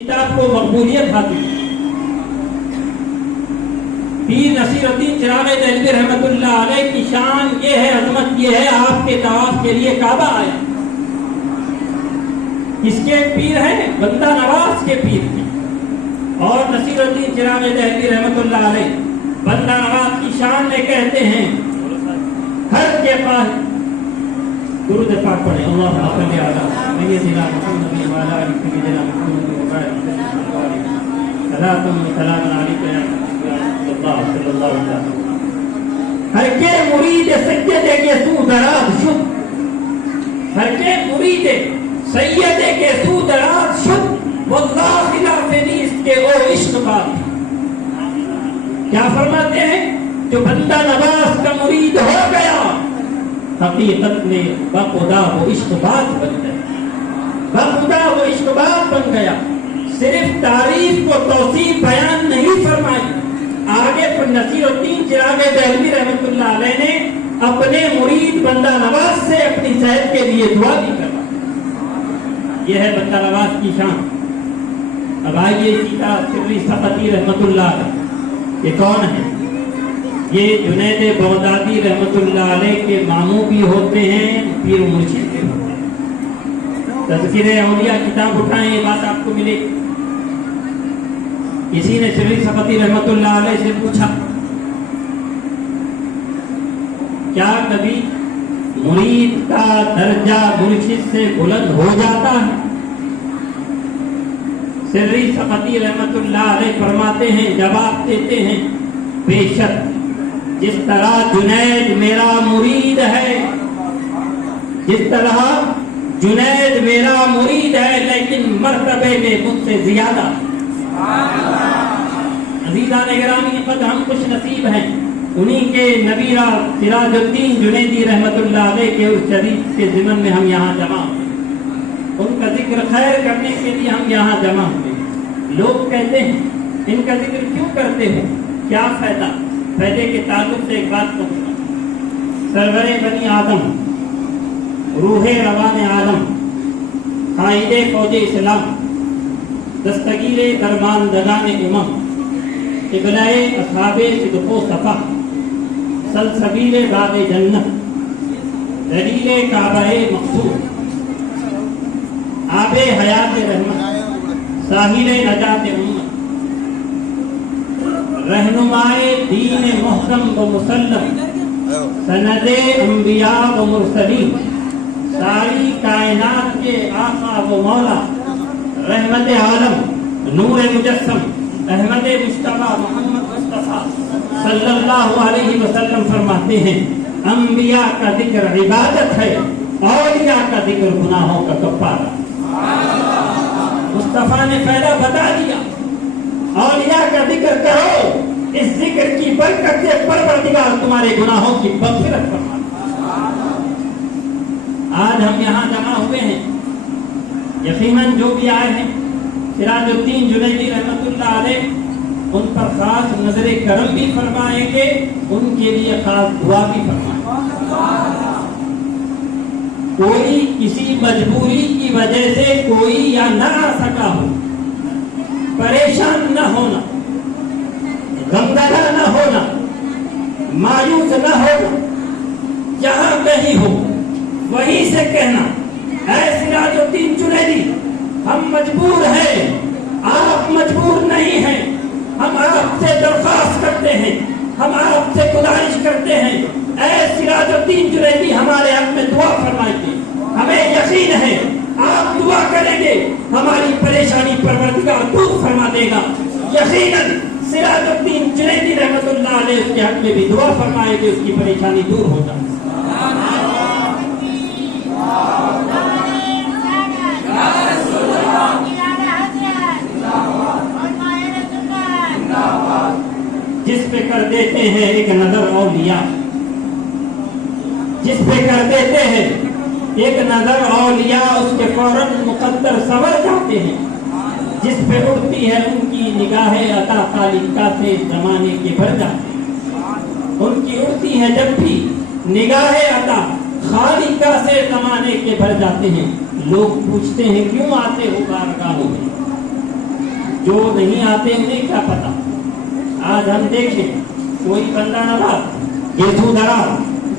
کتاب کو مقبولیت حاصل پیر نصیرالدین چراغ دہلوی رحمۃ اللہ علیہ کی شان یہ ہے، عظمت یہ ہے، آپ کے طواف کے لیے کعبہ آیا. کس کے پیر ہیں؟ بندہ نواز کے پیر ہیں. اور نصیرالدین چراغ دہلوی رحمۃ اللہ علیہ بندہ نواز کی شان میں کہتے ہیں ہر کے پاس درود پاک پڑھیں. اللہم صلی علی سیدنا محمد و علی آل سیدنا محمد سلام علیکم صلی اللہ علیہ وسلم. ہر کے مرید سیدے کے سو دراز شد، ہر کے مرید سیدے کے سو دراز شد، واللہ خلاف نیست کے او عشق بات. کیا فرماتے ہیں؟ جو بندہ نواز کا مرید ہو گیا حقیقت میں بخدا وہ عشق بات بن گیا، بخدا وہ عشق بات بن گیا. صرف تعریف کو توصیف بیان نہیں فرمائی، آگے پر نصیرالدین چراغ دہلوی رحمۃ اللہ علیہ نے اپنے مرید بندہ نواز سے اپنی صحت کے لیے دعا بھی کروائی. یہ ہے بندہ نواز کی شان. اب آئیے اسی کا سری سقطی رحمۃ اللہ علیہ، یہ کون ہے؟ یہ جنید بغدادی رحمۃ اللہ علیہ کے ماموں بھی ہوتے ہیں، پیر مرشد بھی ہوتے ہیں. تذکرہ اولیاء کتاب اٹھائیں، یہ بات آپ کو ملے گی. کسی نے شریف سقطی رحمۃ اللہ علیہ سے پوچھا کیا کبھی مرید کا درجہ مرشد سے بلند ہو جاتا ہے؟ شریف سقطی رحمۃ اللہ علیہ فرماتے ہیں، جواب دیتے ہیں، بے شک جس طرح جنید میرا مرید ہے، جس طرح جنید میرا مرید ہے لیکن مرتبے میں مجھ سے زیادہ. عزیزان گرامی، قد ہم خوش نصیب ہیں انہی کے نبیرہ سراج الدین جنیدی رحمت اللہ علیہ کے اس شریف کے ضمن میں ہم یہاں جمع ہوئے، ان کا ذکر خیر کرنے کے لیے ہم یہاں جمع ہوئے. لوگ کہتے ہیں ان کا ذکر کیوں کرتے ہو، کیا فائدہ؟ فائدے کے تعلق سے ایک بات کہوں گا. سرور بنی آدم، روح روان عالم، قائد فوج اسلام، دستگیر درماندگان امم، قبلہ اصحاب صدق و صفا، سلسبیل باب جنت، دلیل کعبہ مقصود، آب حیات رحمت، ساحل نجات امت، رہنمائے دین محکم و مسلم، سند انبیاء و مرسلین، ساری کائنات کے آقا و مولا، رحمت عالم، نور مجسم، احمد مصطفیٰ محمد مصطفیٰ صلی اللہ علیہ وسلم فرماتے ہیں انبیاء کا ذکر عبادت ہے، اولیاء کا ذکر گناہوں کا کفارہ. مصطفیٰ نے پہلا بتا دیا اولیاء کا ذکر کرو، اس ذکر کی برکت سے پروردگار تمہارے گناہوں کی مغفرت فرماتا. آج ہم یہاں جمع ہوئے ہیں، یقیناً جو بھی آئے ہیں سراج الدین جنیدی رحمت اللہ علیہ ان پر خاص نظر کرم بھی فرمائیں گے، ان کے لیے خاص دعا بھی فرمائیں گے. کوئی کسی مجبوری کی وجہ سے کوئی یا نہ آ سکا ہو، پریشان نہ ہونا، غمزدہ نہ ہونا، مایوس نہ ہونا. جہاں کہیں ہو وہیں سے کہنا اے سراج الدین جنیدی ہم مجبور ہیں، آپ مجبور نہیں ہیں. ہم آپ سے درخواست کرتے ہیں، ہم آپ سے گزارش کرتے ہیں، اے سراج الدین جنیدی ہمارے حق میں دعا فرمائیے. ہمیں یقین ہے آپ دعا کریں گے ہماری پریشانی پروردگار دور فرما دے گا. یقیناً سراج الدین جنیدی رحمت اللہ علیہ اس کے حق میں بھی دعا فرمائے گے، اس کی پریشانی دور ہو جائے. جس پہ کر دیتے ہیں ایک نظر اولیاء، جس پہ کر دیتے ہیں ایک نظر اولیاء اس کے فوراً مقدر سنور جاتے ہیں. جس پہ اڑتی ہے ان کی نگاہ عطا خالقہ سے زمانے کے بھر جاتے ہیں. ان کی اڑتی ہے جب بھی نگاہ عطا خالقہ سے زمانے کے بھر جاتے ہیں. لوگ پوچھتے ہیں کیوں آتے ہو بارگاہوں میں؟ جو نہیں آتے انہیں کیا پتا. آج ہم دیکھیں کوئی بندہ نواز یسوع درا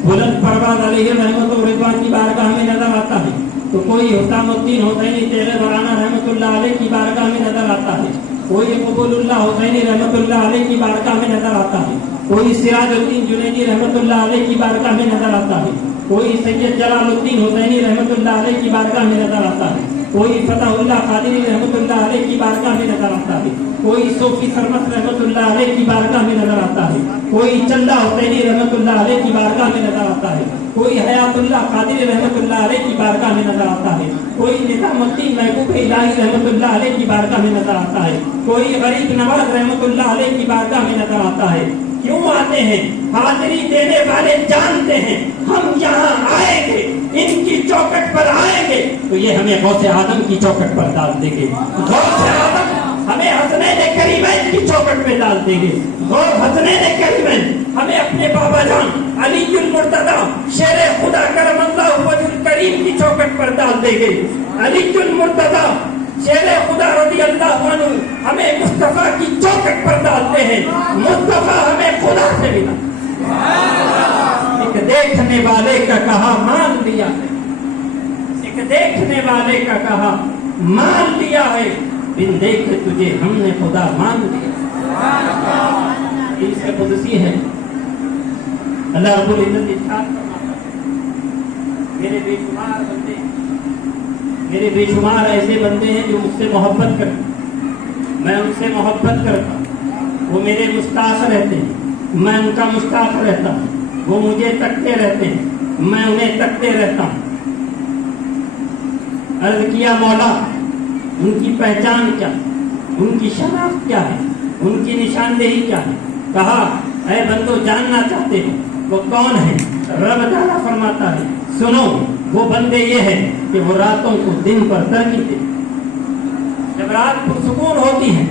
بلند پرواز علیہ رحمت و رضوان کی بارگاہ میں نظر آتا ہے تو کوئی حسام الدین حسینی تیرے ورانا رحمت اللہ علیہ کی بارگاہ میں نظر آتا ہے, کوئی قبول اللہ حسینی رحمت اللہ علیہ کی بارگاہ میں نظر آتا ہے, کوئی سراج الدین جنیدی رحمت اللہ علیہ کی بارگاہ میں نظر آتا ہے, کوئی سید جلال الدین حسینی رحمت اللہ علیہ کی بارگاہ میں نظر آتا ہے, کوئی فتح اللہ قادری رحمت اللہ علیہ کی بارگاہ میں نظر آتا ہے, کوئی صوفی سرمت رحمت اللہ علیہ کی بارگاہ میں نظر آتا ہے, کوئی چندہ حسینی رحمت اللہ علیہ کی بارگاہ میں نظر آتا ہے, کوئی حیات اللہ قادری رحمت اللہ علیہ کی بارگاہ میں نظر آتا ہے, کوئی نظام الدین محبوب الہی رحمت اللہ علیہ کی بارگاہ میں نظر آتا ہے, کوئی غریب نواز رحمت اللہ علیہ کی بارگاہ میں نظر آتا ہے. کیوں آتے ہیں؟ حاضری دینے والے جانتے ہیں ہم یہاں آئیں گے, ان کی چوکٹ پر آئیں گے تو یہ ہمیں غوث اعظم کی چوکٹ پر ڈال دیں گے, غوث اعظم ہمیں حسنین کریمین کی چوکٹ میں ڈال دیں گے, حسنین کریمین ہمیں اپنے بابا جان علی المرتضی شیر خدا کرم اللہ وجہ الکریم کی چوکٹ پر ڈال دیں گے. علی المرتضی شیر خدا رضی اللہ عنہ ہمیں مصطفیٰ کی چوکٹ پر ڈالتے ہیں, مصطفیٰ ہمیں خدا سے ملا. ایک دیکھنے والے کا کہا مان لیا ہے, ایک دیکھنے والے کا کہا مان لیا ہے, بن دیکھے تجھے ہم نے خدا مان لیا. اس سے قدسی ہے اللہ رب العزت ارشاد فرماتا ہے میرے بے شمار بندے, میرے بے شمار ایسے بندے ہیں جو مجھ سے محبت کرتے, میں ان سے محبت کرتا, وہ میرے مستاق رہتے ہیں, میں ان کا مستاق رہتا ہوں, وہ مجھے تکتے رہتے ہیں, میں انہیں تکتے رہتا ہوں. عرض کیا مولا ان کی پہچان کیا, ان کی شناخت کیا ہے, ان کی نشاندہی کیا ہے. کہا اے بندو جاننا چاہتے ہو وہ کون ہے؟ رب تعالیٰ فرماتا ہے سنو وہ بندے یہ ہیں کہ وہ راتوں کو دن پر ترجیح دیتے. جب رات پرسکون ہوتی ہے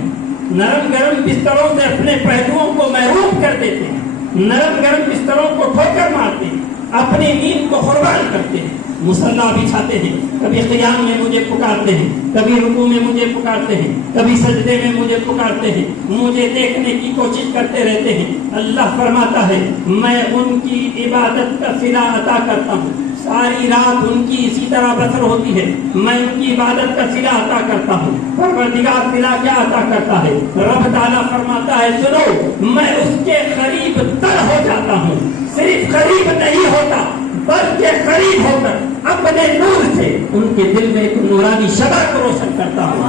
نرم گرم بستروں سے اپنے پہلوؤں کو محروم کر دیتے ہیں, نرم گرم بستروں کو ٹھوکر مارتے ہیں, اپنی نیند کو قربان کرتے ہیں, مصلا بچھاتے ہیں, کبھی قیام میں مجھے پکارتے ہیں, کبھی رکوع میں مجھے پکارتے ہیں, کبھی سجدے میں مجھے پکارتے ہیں, مجھے دیکھنے کی کوشش کرتے رہتے ہیں. اللہ فرماتا ہے میں ان کی عبادت کا صلہ عطا کرتا ہوں, ساری رات ان کی اسی طرح بسر ہوتی ہے, میں ان کی عبادت کا صلہ عطا کرتا ہوں. پروردگار صلہ کیا عطا کرتا ہے؟ رب تعالیٰ فرماتا ہے سنو میں اس کے قریب تر ہو جاتا ہوں, صرف قریب نہیں ہوتا بلکہ قریب ہو کر اپنے نور سے ان کے دل میں ایک نورانی شبح کو روشن کرتا ہوں.